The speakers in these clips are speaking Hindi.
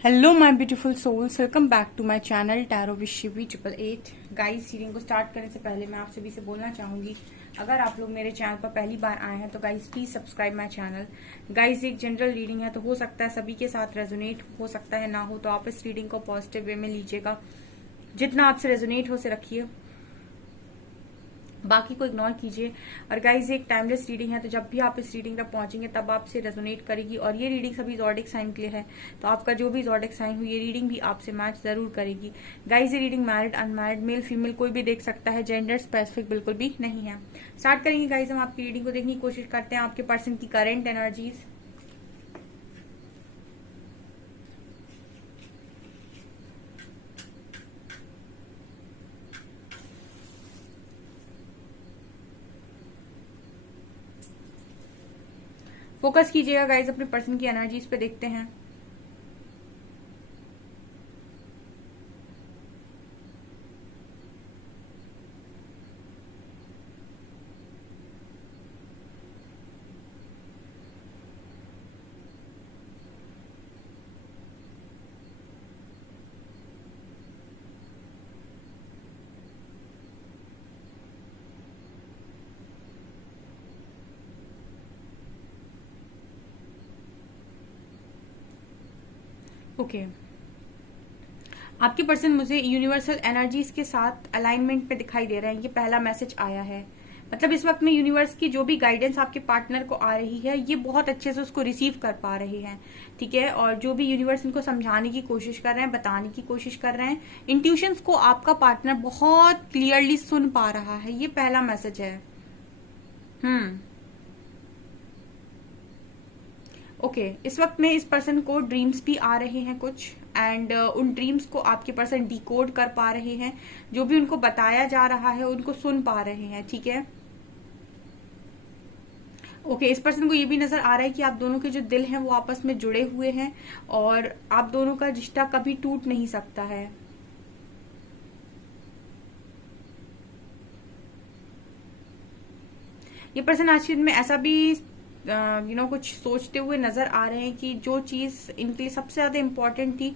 Hello my beautiful souls, welcome back to my channel tarot with Shivi 888। Guys, reading को स्टार्ट करने से पहले मैं आप सभी से बोलना चाहूंगी, अगर आप लोग मेरे चैनल पर पहली बार आए हैं तो guys please subscribe my channel. Guys, एक जनरल रीडिंग है तो हो सकता है सभी के साथ रेजोनेट, हो सकता है ना हो, तो आप इस रीडिंग को पॉजिटिव वे में लीजिएगा। जितना आपसे रेजोनेट हो से रखिए, बाकी को इग्नोर कीजिए। और गाइज, एक टाइमलेस रीडिंग है तो जब भी आप इस रीडिंग तक पहुंचेंगे तब आपसे रेजोनेट करेगी। और ये रीडिंग सभी ज़ोडिक साइन के लिए है, तो आपका जो भी ज़ोडिक साइन हो ये रीडिंग भी आपसे मैच जरूर करेगी। गाइज, ये reading married unmarried male female कोई भी देख सकता है, जेंडर स्पेसिफिक बिल्कुल भी नहीं है। स्टार्ट करेंगे गाइज, हम आपकी रीडिंग को देखने की कोशिश करते हैं आपके पर्सन की करेंट एनर्जीज। फोकस कीजिएगा गाइज अपने पर्सन की एनर्जीज पे, देखते हैं। ओके, आपके पर्सन मुझे यूनिवर्सल एनर्जीज के साथ अलाइनमेंट पे दिखाई दे रहे हैं। ये पहला मैसेज आया है, मतलब इस वक्त में यूनिवर्स की जो भी गाइडेंस आपके पार्टनर को आ रही है ये बहुत अच्छे से उसको रिसीव कर पा रहे हैं, ठीक है। और जो भी यूनिवर्स इनको समझाने की कोशिश कर रहे हैं, बताने की कोशिश कर रहे हैं, इंट्यूशंस को आपका पार्टनर बहुत क्लियरली सुन पा रहा है। ये पहला मैसेज है। ओके, इस वक्त में इस पर्सन को ड्रीम्स भी आ रहे हैं कुछ, एंड उन ड्रीम्स को आपके पर्सन डिकोड कर पा रहे हैं। जो भी उनको बताया जा रहा है उनको सुन पा रहे हैं, ठीक है। ओके, इस पर्सन को ये भी नजर आ रहा है कि आप दोनों के जो दिल हैं वो आपस में जुड़े हुए हैं और आप दोनों का रिश्ता कभी टूट नहीं सकता है। ये पर्सन आज के दिन में ऐसा भी कुछ सोचते हुए नजर आ रहे हैं कि जो चीज इनके लिए सबसे ज्यादा इम्पोर्टेंट थी,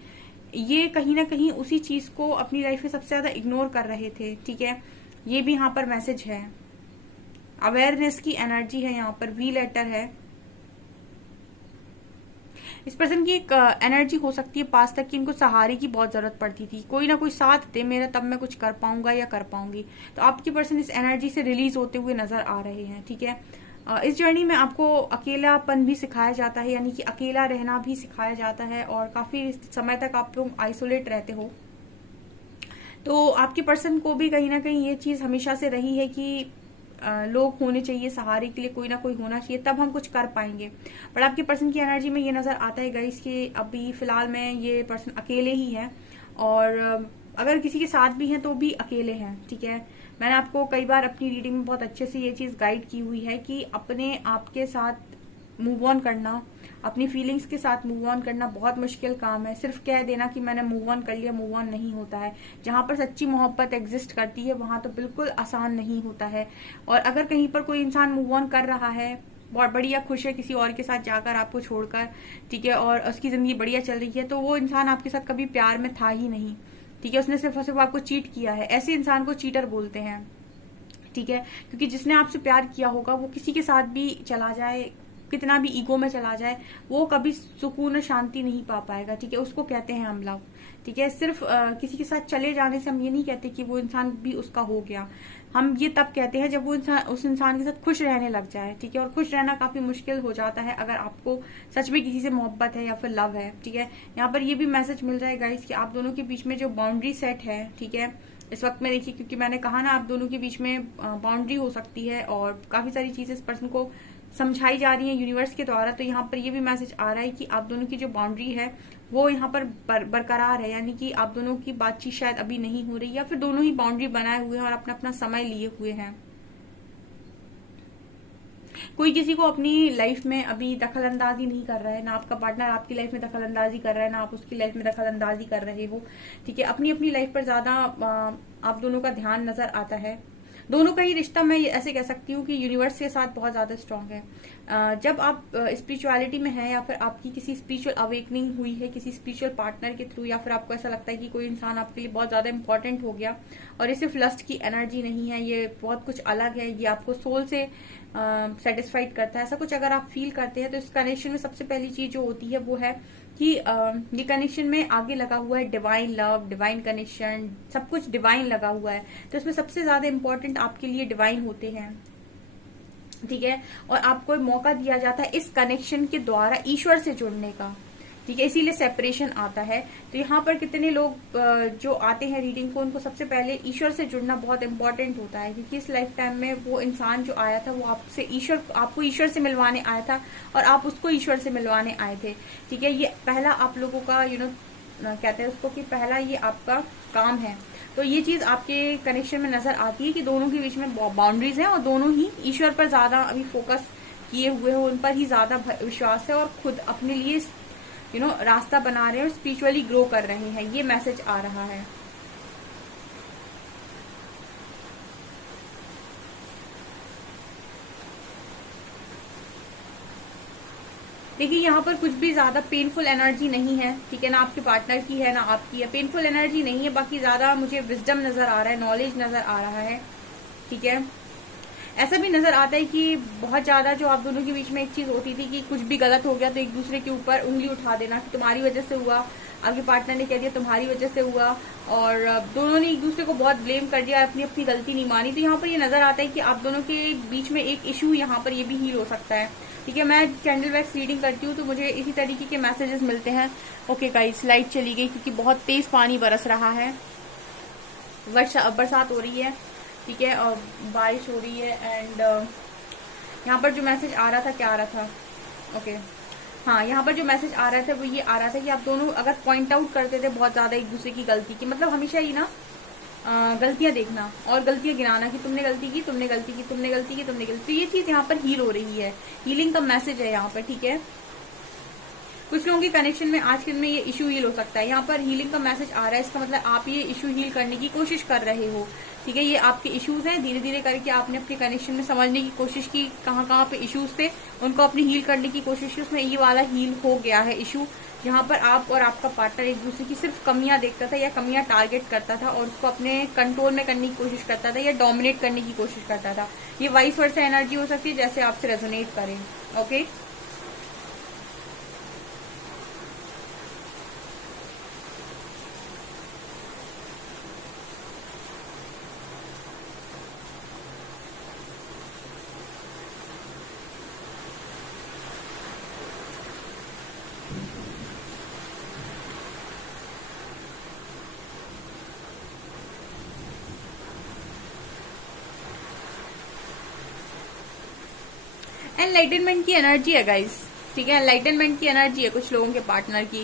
ये कहीं ना कहीं उसी चीज को अपनी लाइफ में सबसे ज्यादा इग्नोर कर रहे थे, ठीक है। ये भी यहाँ पर मैसेज है, अवेयरनेस की एनर्जी है, यहाँ पर वी लेटर है। इस पर्सन की एक एनर्जी हो सकती है पास तक कि इनको सहारे की बहुत जरूरत पड़ती थी, कोई ना कोई साथ दे मेरा तब मैं कुछ कर पाऊंगा या कर पाऊंगी। तो आपके पर्सन इस एनर्जी से रिलीज होते हुए नजर आ रहे हैं, ठीक है। इस जर्नी में आपको अकेलापन भी सिखाया जाता है, यानी कि अकेला रहना भी सिखाया जाता है और काफी समय तक आप लोग आइसोलेट रहते हो। तो आपके पर्सन को भी कहीं ना कहीं ये चीज हमेशा से रही है कि लोग होने चाहिए सहारे के लिए, कोई ना कोई होना चाहिए तब हम कुछ कर पाएंगे। बट आपके पर्सन की एनर्जी में ये नजर आता है गाइस कि अभी फिलहाल में ये पर्सन अकेले ही है, और अगर किसी के साथ भी हैं तो भी अकेले हैं, ठीक है। मैंने आपको कई बार अपनी रीडिंग में बहुत अच्छे से ये चीज गाइड की हुई है कि अपने आप के साथ मूव ऑन करना, अपनी फीलिंग्स के साथ मूव ऑन करना बहुत मुश्किल काम है। सिर्फ कह देना कि मैंने मूव ऑन कर लिया, मूव ऑन नहीं होता है। जहां पर सच्ची मोहब्बत एग्जिस्ट करती है वहां तो बिल्कुल आसान नहीं होता है। और अगर कहीं पर कोई इंसान मूव ऑन कर रहा है, बहुत बढ़िया खुश है किसी और के साथ जाकर आपको छोड़कर, ठीक है, और उसकी जिंदगी बढ़िया चल रही है, तो वो इंसान आपके साथ कभी प्यार में था ही नहीं, ठीक है। उसने सिर्फ और सिर्फ आपको चीट किया है। ऐसे इंसान को चीटर बोलते हैं, ठीक है। क्योंकि जिसने आपसे प्यार किया होगा वो किसी के साथ भी चला जाए, कितना भी ईगो में चला जाए, वो कभी सुकून और शांति नहीं पा पाएगा, ठीक है। उसको कहते हैं हम लव, ठीक है। सिर्फ किसी के साथ चले जाने से हम ये नहीं कहते कि वो इंसान भी उसका हो गया। हम ये तब कहते हैं जब वो इंसान उस इंसान के साथ खुश रहने लग जाए, ठीक है। और खुश रहना काफी मुश्किल हो जाता है अगर आपको सच में किसी से मोहब्बत है या फिर लव है, ठीक है। यहाँ पर ये भी मैसेज मिल रहा है गाइस कि आप दोनों के बीच में जो बाउंड्री सेट है, ठीक है, इस वक्त में देखिए, क्योंकि मैंने कहा ना आप दोनों के बीच में बाउंड्री हो सकती है और काफी सारी चीजें इस पर्सन को समझाई जा रही है यूनिवर्स के द्वारा। तो यहाँ पर ये भी मैसेज आ रहा है कि आप दोनों की जो बाउंड्री है वो यहाँ पर बरकरार है, यानी कि आप दोनों की बातचीत शायद अभी नहीं हो रही, या फिर दोनों ही बाउंड्री बनाए हुए हैं और अपना अपना समय लिए हुए हैं। कोई किसी को अपनी लाइफ में अभी दखल अंदाजी नहीं कर रहा है, ना आपका पार्टनर आपकी लाइफ में दखल अंदाजी कर रहा है, ना आप उसकी लाइफ में दखल अंदाजी कर रहे हो, ठीक है। अपनी अपनी लाइफ पर ज्यादा आप दोनों का ध्यान नजर आता है। दोनों का ही रिश्ता मैं ऐसे कह सकती हूँ कि यूनिवर्स के साथ बहुत ज्यादा स्ट्रांग है। जब आप स्पिरिचुअलिटी में हैं या फिर आपकी किसी स्पिरिचुअल अवेकनिंग हुई है किसी स्पिरिचुअल पार्टनर के थ्रू, या फिर आपको ऐसा लगता है कि कोई इंसान आपके लिए बहुत ज्यादा इंपॉर्टेंट हो गया और ये सिर्फ लस्ट की एनर्जी नहीं है, ये बहुत कुछ अलग है, ये आपको सोल से सेटिस्फाइड करता है, ऐसा कुछ अगर आप फील करते हैं तो इस कनेक्शन में सबसे पहली चीज जो होती है वो है कि ये कनेक्शन में आगे लगा हुआ है डिवाइन लव, डिवाइन कनेक्शन, सब कुछ डिवाइन लगा हुआ है। तो इसमें सबसे ज्यादा इंपॉर्टेंट आपके लिए डिवाइन होते हैं, ठीक है। और आपको मौका दिया जाता है इस कनेक्शन के द्वारा ईश्वर से जुड़ने का, ठीक है, इसीलिए सेपरेशन आता है। तो यहाँ पर कितने लोग जो आते हैं रीडिंग को, उनको सबसे पहले ईश्वर से जुड़ना बहुत इंपॉर्टेंट होता है, क्योंकि इस लाइफ टाइम में वो इंसान जो आया था वो आपको ईश्वर से मिलवाने आया था और आप उसको ईश्वर से मिलवाने आए थे, ठीक है। ये पहला आप लोगों का कहते हैं उसको कि पहला ये आपका काम है। तो ये चीज आपके कनेक्शन में नजर आती है कि दोनों के बीच में बाउंड्रीज हैं और दोनों ही ईश्वर पर ज्यादा अभी फोकस किए हुए हो, उन पर ही ज्यादा विश्वास है और खुद अपने लिए रास्ता बना रहे हैं और स्पिरिचुअली ग्रो कर रहे हैं, ये मैसेज आ रहा है। देखिए यहाँ पर कुछ भी ज्यादा पेनफुल एनर्जी नहीं है, ठीक है, ना आपके पार्टनर की है ना आपकी है, पेनफुल एनर्जी नहीं है, बाकी ज्यादा मुझे विजडम नजर आ रहा है, नॉलेज नजर आ रहा है, ठीक है। ऐसा भी नजर आता है कि बहुत ज्यादा जो आप दोनों के बीच में एक चीज होती थी कि कुछ भी गलत हो गया तो एक दूसरे के ऊपर उंगली उठा देना कि तुम्हारी वजह से हुआ, आपके पार्टनर ने कह दिया तुम्हारी वजह से हुआ, और दोनों ने एक दूसरे को बहुत ब्लेम कर दिया, अपनी अपनी गलती नहीं मानी। तो यहाँ पर ये नजर आता है कि आप दोनों के बीच में एक इशू यहाँ पर ये भी हील हो सकता है, ठीक है। मैं कैंडल वैक्स रीडिंग करती हूँ तो मुझे इसी तरीके के मैसेजेस मिलते हैं। ओके गाइस, लाइट चली गई क्योंकि बहुत तेज पानी बरस रहा है, बरसात हो रही है, ठीक है, और बारिश हो रही है। एंड यहाँ पर जो मैसेज आ रहा था, क्या आ रहा था, ओके हाँ, यहाँ पर जो मैसेज आ रहा था वो ये आ रहा था कि आप दोनों अगर पॉइंट आउट करते थे बहुत ज्यादा एक दूसरे की गलती की, मतलब हमेशा ही ना गलतियां देखना और गलतियां गिनाना कि तुमने गलती की, तुमने गलती की, तुमने गलती की, तुमने गलती। तो ये चीज यहाँ पर हील हो रही है, हीलिंग का मैसेज है यहाँ पर, ठीक है। कुछ लोगों के कनेक्शन में आज के दिन में ये इशू हील हो सकता है, यहाँ पर हीलिंग का मैसेज आ रहा है, इसका मतलब आप ये इशू हील करने की कोशिश कर रहे हो, ठीक है। ये आपके इश्यूज हैं, धीरे धीरे करके आपने अपने कनेक्शन में समझने की कोशिश की कहाँ कहाँ पे इश्यूज थे, उनको अपनी हील करने की कोशिश की, उसमें ये वाला हील हो गया है इशू, जहाँ पर आप और आपका पार्टनर एक दूसरे की सिर्फ कमियां देखता था या कमियां टारगेट करता था और उसको अपने कंट्रोल में करने की कोशिश करता था या डोमिनेट करने की कोशिश करता था। ये वाइस वर्सा एनर्जी हो सकती है जैसे आपसे रेजोनेट करें, ओके। एनलाइटनमेंट की एनर्जी है गाइस, ठीक है, एनलाइटनमेंट की एनर्जी है कुछ लोगों के पार्टनर की,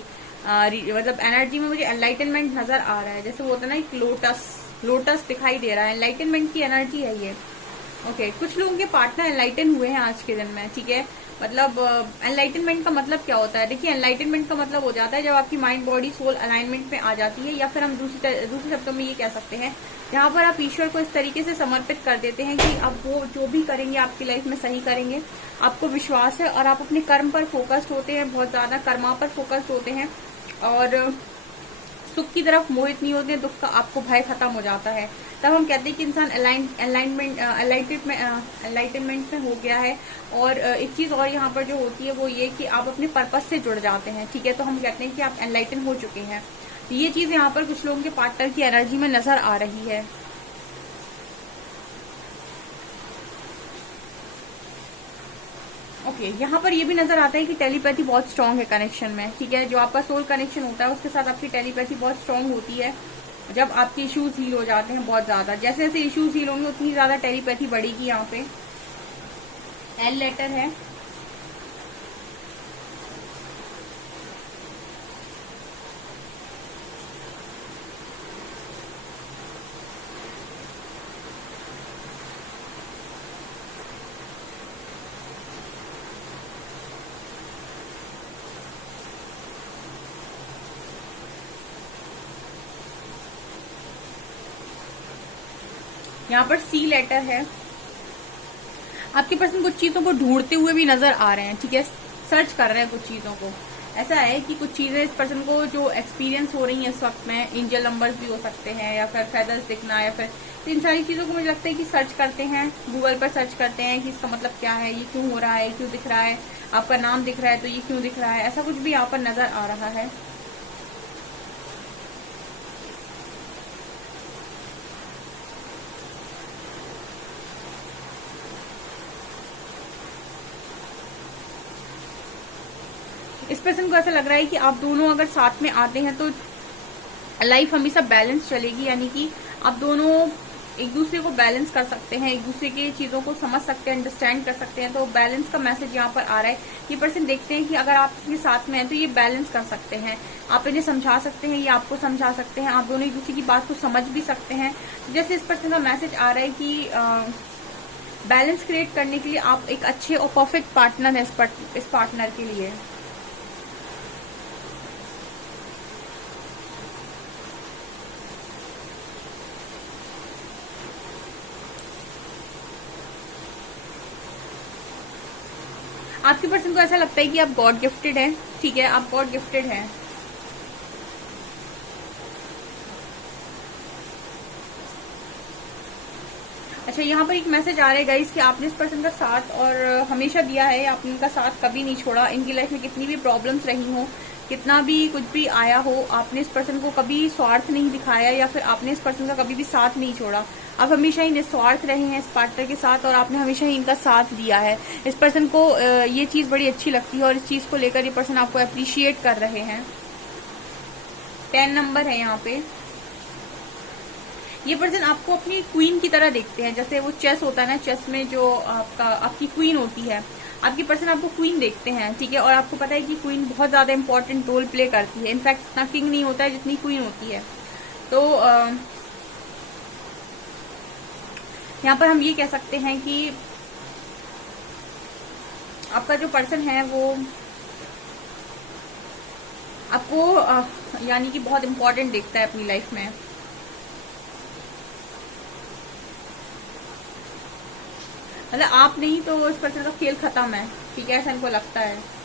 मतलब एनर्जी में मुझे एनलाइटनमेंट नजर आ रहा है, जैसे वो होता है ना एक लोटस दिखाई दे रहा है, एनलाइटनमेंट की एनर्जी है ये, ओके। कुछ लोगों के पार्टनर एनलाइटन हुए हैं आज के दिन में, ठीक है। मतलब एनलाइटनमेंट का मतलब क्या होता है, देखिए एनलाइटनमेंट का मतलब हो जाता है जब आपकी माइंड बॉडी सोल अलाइनमेंट में आ जाती है, या फिर हम दूसरे शब्दों में ये कह सकते हैं जहाँ पर आप ईश्वर को इस तरीके से समर्पित कर देते हैं कि अब वो जो भी करेंगे आपकी लाइफ में सही करेंगे, आपको विश्वास है और आप अपने कर्म पर फोकस्ड होते हैं, बहुत ज्यादा कर्मा पर फोकस्ड होते हैं और सुख की तरफ मोहित नहीं होते हैं, दुख का आपको भय खत्म हो जाता है। तब हम कहते हैं कि इंसान एनलाइटनमेंट में हो गया है। और एक चीज और यहाँ पर जो होती है वो ये कि आप अपने पर्पस से जुड़ जाते हैं, ठीक है। तो हम कहते हैं कि आप एनलाइटन हो चुके हैं। ये चीज यहाँ पर कुछ लोगों के पार्टनर की एनर्जी में नजर आ रही है। ओके, यहाँ पर ये भी नजर आता है कि टेलीपैथी बहुत स्ट्रांग है कनेक्शन में, ठीक है। जो आपका सोल कनेक्शन होता है उसके साथ आपकी टेलीपैथी बहुत स्ट्रांग होती है। जब आपके इश्यूज हील हो जाते हैं बहुत ज्यादा, जैसे जैसे इश्यूज हील होंगे उतनी ज्यादा टेलीपैथी बढ़ेगी। यहाँ पे एल लेटर है, यहाँ पर सी लेटर है। आपके पर्सन कुछ चीजों को ढूंढते हुए भी नजर आ रहे हैं, ठीक है, सर्च कर रहे हैं कुछ चीजों को। ऐसा है कि कुछ चीजें इस पर्सन को जो एक्सपीरियंस हो रही हैं इस वक्त में, एंजल नंबर्स भी हो सकते हैं या फिर फेदर्स दिखना, या फिर तो इन सारी चीजों को मुझे लगता है कि सर्च करते हैं, गूगल पर सर्च करते हैं कि इसका मतलब क्या है, ये क्यों हो रहा है, क्यों दिख रहा है, आपका नाम दिख रहा है तो ये क्यों दिख रहा है, ऐसा कुछ भी यहाँ पर नजर आ रहा है। इस पर्सन को ऐसा लग रहा है कि आप दोनों अगर साथ में आते हैं तो लाइफ हमेशा बैलेंस चलेगी, यानी कि आप दोनों एक दूसरे को बैलेंस कर सकते हैं, एक दूसरे की चीजों को समझ सकते हैं, अंडरस्टैंड कर सकते हैं। तो बैलेंस का मैसेज यहाँ पर आ रहा है। ये पर्सन देखते हैं कि अगर आप इसके साथ में हैं तो ये बैलेंस कर सकते हैं, आप इन्हें समझा सकते हैं, ये आपको समझा सकते हैं, आप दोनों एक दूसरे की बात को समझ भी सकते हैं। जैसे इस पर्सन का मैसेज आ रहा है कि बैलेंस क्रिएट करने के लिए आप एक अच्छे और परफेक्ट पार्टनर है इस पार्टनर के लिए। आपके पर्सन को ऐसा लगता है कि आप गॉड गिफ्टेड हैं, ठीक है, आप गॉड गिफ्टेड हैं। अच्छा, यहाँ पर एक मैसेज आ रहा है गाइस कि आपने इस पर्सन का साथ और हमेशा दिया है, आपने इनका साथ कभी नहीं छोड़ा। इनकी लाइफ में कितनी भी प्रॉब्लम्स रही हो, कितना भी कुछ भी आया हो, आपने इस पर्सन को कभी स्वार्थ नहीं दिखाया या फिर आपने इस पर्सन का कभी भी साथ नहीं छोड़ा। आप हमेशा ही निस्वार्थ रहे हैं इस पार्टनर के साथ और आपने हमेशा ही इनका साथ दिया है। इस पर्सन को ये चीज बड़ी अच्छी लगती है और इस चीज को लेकर ये पर्सन आपको अप्रिशिएट कर रहे हैं। 10 नंबर है यहाँ पे। ये पर्सन आपको अपनी क्वीन की तरह देखते हैं, जैसे वो चेस होता है ना, चेस में जो आपकी क्वीन होती है, आपकी पर्सन आपको क्वीन देखते हैं, ठीक है। और आपको पता है कि क्वीन बहुत ज्यादा इंपॉर्टेंट रोल प्ले करती है, इनफैक्ट इतना किंग नहीं होता है जितनी क्वीन होती है। तो यहाँ पर हम ये कह सकते हैं कि आपका जो पर्सन है वो आपको यानी कि बहुत इंपॉर्टेंट देखता है अपनी लाइफ में। मतलब आप नहीं तो इस पर्सन का खेल खत्म है, ठीक है, ऐसा इनको लगता है।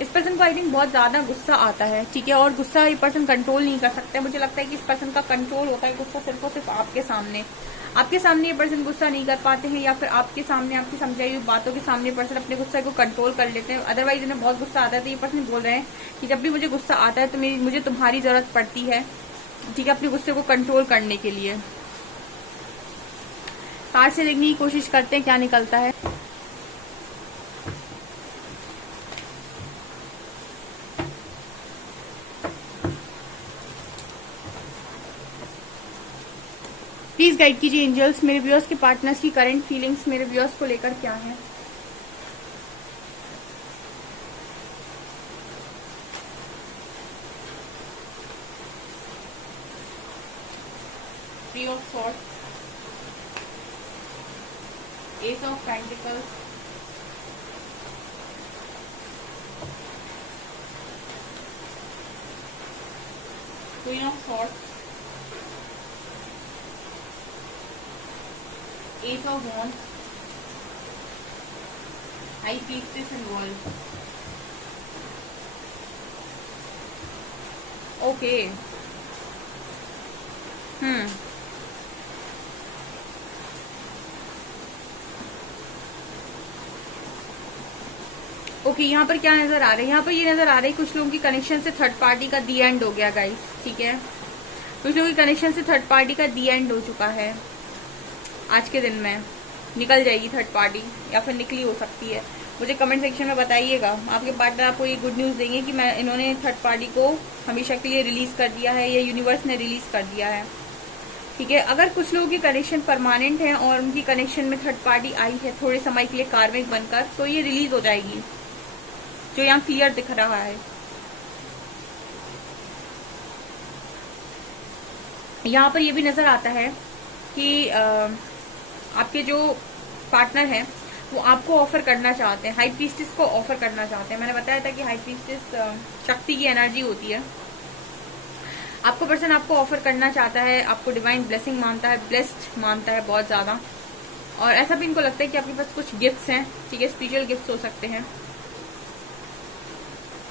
इस पर्सन को आई थिंक बहुत ज्यादा गुस्सा आता है, ठीक है, और गुस्सा ये पर्सन कंट्रोल नहीं कर सकते। मुझे लगता है कि इस पर्सन का कंट्रोल होता है गुस्सा सिर्फ और सिर्फ आपके सामने ये पर्सन गुस्सा नहीं कर पाते हैं, या फिर आपके सामने आपकी समझाई हुई बातों के सामने पर्सन अपने गुस्से को कंट्रोल कर लेते हैं। अदरवाइज इन्हें बहुत गुस्सा आता है तो ये पर्सन बोल रहे हैं कि जब भी मुझे गुस्सा आता है तो मुझे तुम्हारी जरूरत पड़ती है, ठीक है, अपने गुस्से को कंट्रोल करने के लिए। कार्ड से देखने की कोशिश करते हैं क्या निकलता है। प्लीज गाइड कीजिए एंजल्स, मेरे व्यूअर्स के पार्टनर्स की करंट फीलिंग्स मेरे व्यूअर्स को लेकर क्या है। Three of swords, S of pentacles, queen of swords, Ace of Wands, High Priestess and World. Okay. Okay, यहाँ पर क्या नजर आ रहा है, यहाँ पर ये नजर आ रहा है कुछ लोगों की कनेक्शन से थर्ड पार्टी का दी एंड हो गया गाइस, ठीक है। कुछ लोगों की कनेक्शन से थर्ड पार्टी का दी एंड हो चुका है। आज के दिन में निकल जाएगी थर्ड पार्टी या फिर निकली हो सकती है। मुझे कमेंट सेक्शन में बताइएगा, आपके पार्टनर आपको ये गुड न्यूज़ देंगे कि इन्होंने थर्ड पार्टी को हमेशा के लिए रिलीज कर दिया है, या यूनिवर्स ने रिलीज कर दिया है, ठीक है। अगर कुछ लोगों की कनेक्शन परमानेंट है और उनकी कनेक्शन में थर्ड पार्टी आई है थोड़े समय के लिए कार्मिक बनकर, तो ये रिलीज हो जाएगी, जो यहाँ क्लियर दिख रहा है। यहाँ पर ये भी नजर आता है कि आपके जो पार्टनर हैं वो आपको ऑफर करना चाहते हैं, हाई प्रीस्टेस को ऑफर करना चाहते हैं। मैंने बताया था कि हाई प्रीस्टेस शक्ति की एनर्जी होती है। आपको पर्सन आपको ऑफर करना चाहता है, आपको डिवाइन ब्लेसिंग मानता है, ब्लेस्ड मानता है बहुत ज्यादा। और ऐसा भी इनको लगता है कि आपके पास कुछ गिफ्ट्स हैं, ठीक है, स्पिरिचुअल गिफ्ट्स हो सकते हैं।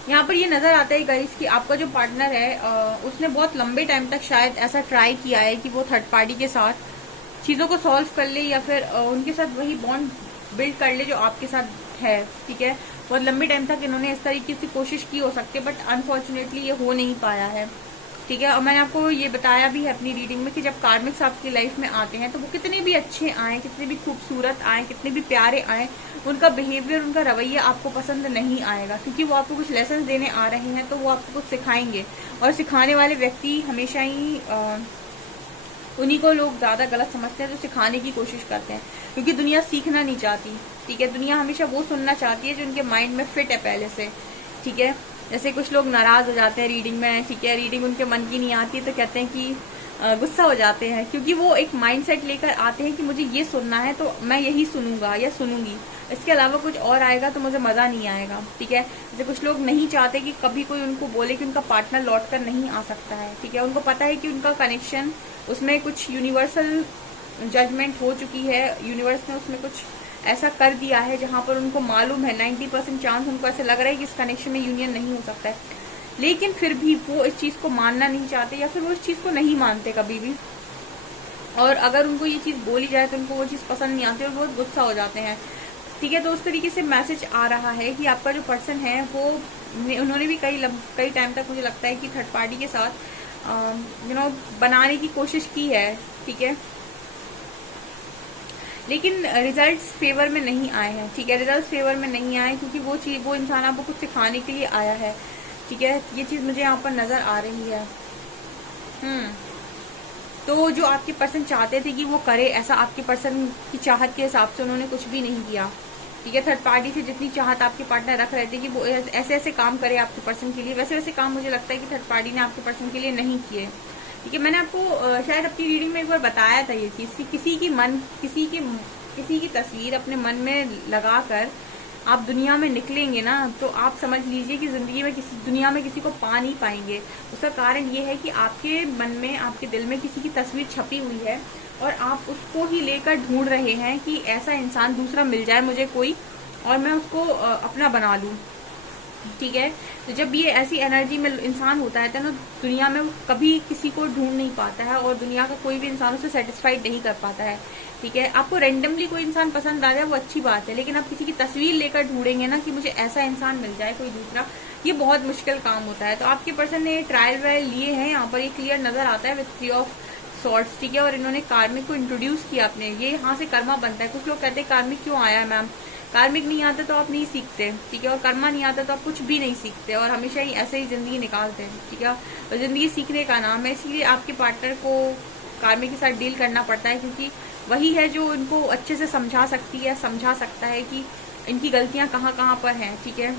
यहाँ पर ये नजर आता है गाइस कि आपका जो पार्टनर है उसने बहुत लंबे टाइम तक शायद ऐसा ट्राई किया है कि वो थर्ड पार्टी के साथ चीजों को सॉल्व कर ले या फिर उनके साथ वही बॉन्ड बिल्ड कर ले जो आपके साथ है, ठीक है। बहुत लंबे टाइम तक इन्होंने इस तरीके से कोशिश की हो सकती है, बट अनफॉर्चुनेटली ये हो नहीं पाया है, ठीक है। और मैंने आपको ये बताया भी है अपनी रीडिंग में कि जब कार्मिक्स आपकी लाइफ में आते हैं तो वो कितने भी अच्छे आए, कितने भी खूबसूरत आए, कितने भी प्यारे आए, उनका बिहेवियर, उनका रवैया आपको पसंद नहीं आएगा, क्योंकि वो आपको कुछ लेसन देने आ रहे हैं, तो वो आपको कुछ सिखाएंगे। और सिखाने वाले व्यक्ति हमेशा ही उन्हीं को लोग ज्यादा गलत समझते हैं, जो सिखाने की कोशिश करते हैं, क्योंकि दुनिया सीखना नहीं चाहती, ठीक है। दुनिया हमेशा वो सुनना चाहती है जो उनके माइंड में फिट है पहले से, ठीक है। जैसे कुछ लोग नाराज हो जाते हैं रीडिंग में, ठीक है, रीडिंग उनके मन की नहीं आती तो कहते हैं कि गुस्सा हो जाते हैं, क्योंकि वो एक माइंडसेट लेकर आते हैं कि मुझे ये सुनना है तो मैं यही सुनूंगा या सुनूंगी, इसके अलावा कुछ और आएगा तो मुझे मजा नहीं आएगा, ठीक है। जैसे कुछ लोग नहीं चाहते कि कभी कोई उनको बोले कि उनका पार्टनर लौट कर नहीं आ सकता है, ठीक है। उनको पता है कि उनका कनेक्शन, उसमें कुछ यूनिवर्सल जजमेंट हो चुकी है, यूनिवर्स ने उसमें कुछ ऐसा कर दिया है जहां पर उनको मालूम है 90% चांस, उनको ऐसे लग रहा है कि इस कनेक्शन में यूनियन नहीं हो सकता है, लेकिन फिर भी वो इस चीज को मानना नहीं चाहते या फिर वो इस चीज को नहीं मानते कभी भी। और अगर उनको ये चीज बोली जाए तो उनको वो चीज पसंद नहीं आती और बहुत गुस्सा हो जाते हैं, ठीक है। तो उस तरीके से मैसेज आ रहा है कि आपका जो पर्सन है वो, उन्होंने भी कई टाइम तक मुझे लगता है कि थर्ड पार्टी के साथ बनाने की कोशिश की है, ठीक है, लेकिन रिजल्ट्स फेवर में नहीं आए हैं, ठीक है। रिजल्ट्स फेवर में नहीं आए क्योंकि वो इंसान आपको कुछ सिखाने के लिए आया है, ठीक है। ये चीज मुझे यहाँ पर नजर आ रही है। तो जो आपके पर्सन चाहते थे कि वो करे, ऐसा आपके पर्सन की चाहत के हिसाब से उन्होंने कुछ भी नहीं किया, ठीक है। थर्ड पार्टी से जितनी चाहत आपके पार्टनर रख रहे थे कि वो ऐसे ऐसे काम करे आपके पर्सन के लिए, वैसे वैसे काम मुझे लगता है कि थर्ड पार्टी ने आपके पर्सन के लिए नहीं किए, ठीक है। मैंने आपको शायद अपनी रीडिंग में एक बार बताया था ये चीज, किसी की तस्वीर अपने मन में लगाकर आप दुनिया में निकलेंगे ना, तो आप समझ लीजिए कि दुनिया में किसी को पा नहीं पाएंगे। उसका कारण ये है कि आपके मन में, आपके दिल में किसी की तस्वीर छपी हुई है और आप उसको ही लेकर ढूंढ रहे हैं कि ऐसा इंसान दूसरा मिल जाए मुझे कोई और मैं उसको अपना बना लूं, ठीक है। तो जब ये ऐसी एनर्जी में इंसान होता है तो दुनिया में वो कभी किसी को ढूंढ नहीं पाता है और दुनिया का कोई भी इंसान उसे सेटिस्फाइड नहीं कर पाता है, ठीक है। आपको रेंडमली कोई इंसान पसंद आ जाए वो अच्छी बात है, लेकिन आप किसी की तस्वीर लेकर ढूंढेंगे ना कि मुझे ऐसा इंसान मिल जाए कोई दूसरा, ये बहुत मुश्किल काम होता है। तो आपके पर्सन ने ट्रायल वायल लिए हैं, यहाँ पर ये क्लियर नजर आता है विद 3 ऑफ सॉर्ड्स, ठीक है। और इन्होंने कार्मिक को इंट्रोड्यूस किया अपने, ये यहाँ से कर्मा बनता है। कुछ लोग कहते हैं कार्मिक क्यों आया है मैम, कार्मिक नहीं आता तो आप नहीं सीखते, ठीक है, और कर्मा नहीं आता तो आप कुछ भी नहीं सीखते और हमेशा ही ऐसे ही जिंदगी निकालते हैं, ठीक है। और जिंदगी सीखने का नाम है, इसलिए आपके पार्टनर को कार्मिक के साथ डील करना पड़ता है, क्योंकि वही है जो इनको अच्छे से समझा सकता है कि इनकी गलतियां कहाँ कहाँ पर हैं, ठीक है।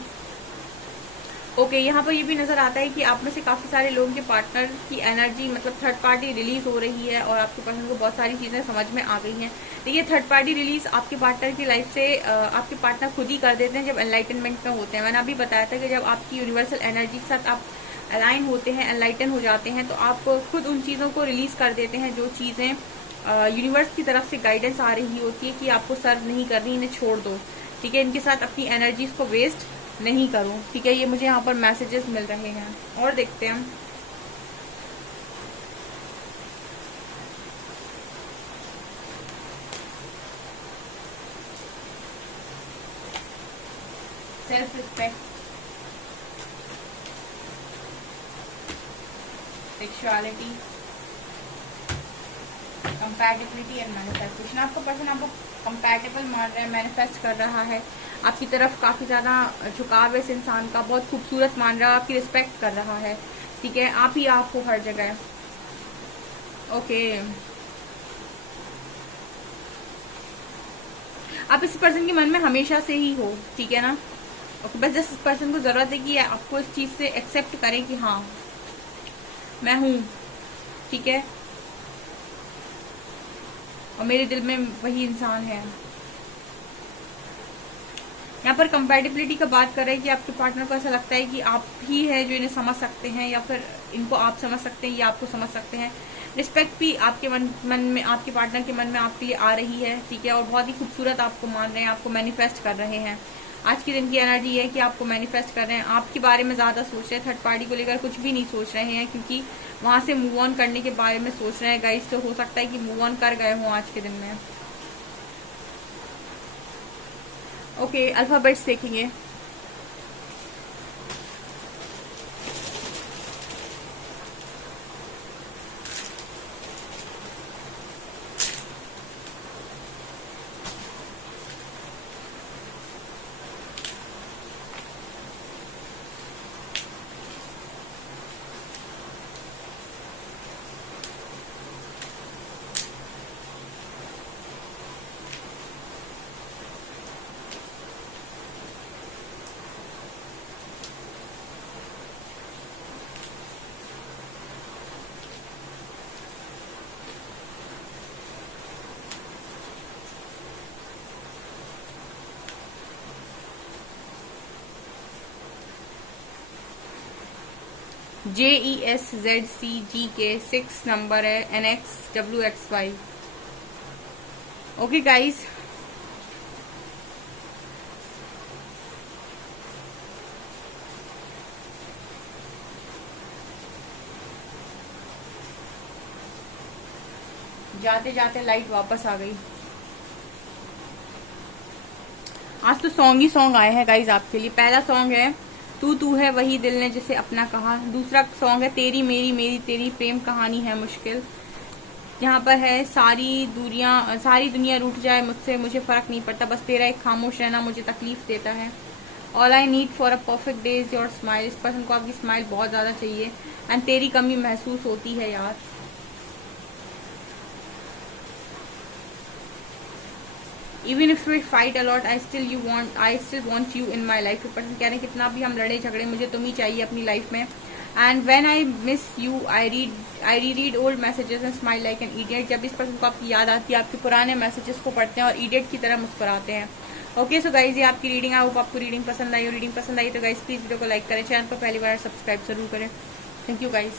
ओके, यहाँ पर ये भी नजर आता है कि आप में से काफी सारे लोगों के पार्टनर की एनर्जी, मतलब थर्ड पार्टी रिलीज हो रही है और आपके पर्सन को बहुत सारी चीजें समझ में आ गई हैं। देखिए, थर्ड पार्टी रिलीज आपके पार्टनर की लाइफ से आपके पार्टनर खुद ही कर देते हैं जब एनलाइटनमेंट में होते हैं। मैंने अभी बताया था कि जब आपकी यूनिवर्सल एनर्जी के साथ आप अलाइन होते हैं, एनलाइटन हो जाते हैं, तो आप खुद उन चीजों को रिलीज कर देते हैं जो चीजें यूनिवर्स की तरफ से गाइडेंस आ रही होती है कि आपको सर्व नहीं करनी, इन्हें छोड़ दो, ठीक है, इनके साथ अपनी एनर्जीज को वेस्ट नहीं करो, ठीक है। ये मुझे यहाँ पर मैसेजेस मिल रहे हैं और देखते हैं। Self respect, sexuality, compatibility and manifestation. आपका पर्सन आपको कंपैटिबल मान रहा है, मैनिफेस्ट कर रहा है, आपकी तरफ काफी ज्यादा झुकाव है इस इंसान का, बहुत खूबसूरत मान रहा है, आपकी रिस्पेक्ट कर रहा है, ठीक है। आप ही आप हो हर जगह, ओके। आप इस पर्सन के मन में हमेशा से ही हो, ठीक है ना। ओके, बस जस्ट इस पर्सन को जरूरत है कि आपको इस चीज से एक्सेप्ट करें कि हाँ मैं हूं, ठीक है, और मेरे दिल में वही इंसान है। यहाँ पर कंपैटिबिलिटी का बात कर रहे हैं कि आपके पार्टनर को ऐसा लगता है कि आप ही है जो इन्हें समझ सकते हैं, या फिर इनको आप समझ सकते हैं, या आपको समझ सकते हैं। रिस्पेक्ट भी आपके मन में, आपके पार्टनर के मन में आपके लिए आ रही है, ठीक है, और बहुत ही खूबसूरत आपको मान रहे हैं, आपको मैनिफेस्ट कर रहे हैं। आज के दिन की एनर्जी है कि आपको मैनिफेस्ट कर रहे हैं, आपके बारे में ज्यादा सोच रहे हैं, थर्ड पार्टी को लेकर कुछ भी नहीं सोच रहे हैं, क्योंकि वहां से मूव ऑन करने के बारे में सोच रहे हैं गाइस। तो हो सकता है कि मूव ऑन कर गए हो आज के दिन में। ओके, अल्फाबेट्स देखेंगे। JESZCG के 6 नंबर है, NXWXY। ओके गाइस, जाते जाते लाइट वापस आ गई। आज तो सॉन्ग ही सॉन्ग आए हैं गाइज आपके लिए। पहला सॉन्ग है तू है वही दिल ने जिसे अपना कहा। दूसरा सॉन्ग है तेरी मेरी मेरी तेरी प्रेम कहानी है मुश्किल। यहाँ पर है सारी दुनिया रूठ जाए मुझसे मुझे फर्क नहीं पड़ता, बस तेरा एक खामोश रहना मुझे तकलीफ देता है। All I need for a perfect day is your smile. इस पर्सन को आपकी स्माइल बहुत ज्यादा चाहिए एंड तेरी कमी महसूस होती है यार। Even if we fight a lot, I still want you in my life। Person कह रहे हैं कितना भी हम लड़े झगड़े मुझे तुम ही चाहिए अपनी लाइफ में। And when I miss you I read old messages and smile like an idiot. जब इस पर्सन को आपकी याद आती है आपके पुराने मैसेजेस को पढ़ते हैं और इडियट की तरह मुस्कुराते हैं। ओके सो गाइज, ये आपकी रीडिंग है। आपको रीडिंग पसंद आई हो, रीडिंग पसंद आई तो गाइज प्लीज वीडियो को लाइक करें, चैनल पर पहली बार सब्सक्राइब जरूर करें। Thank you guys.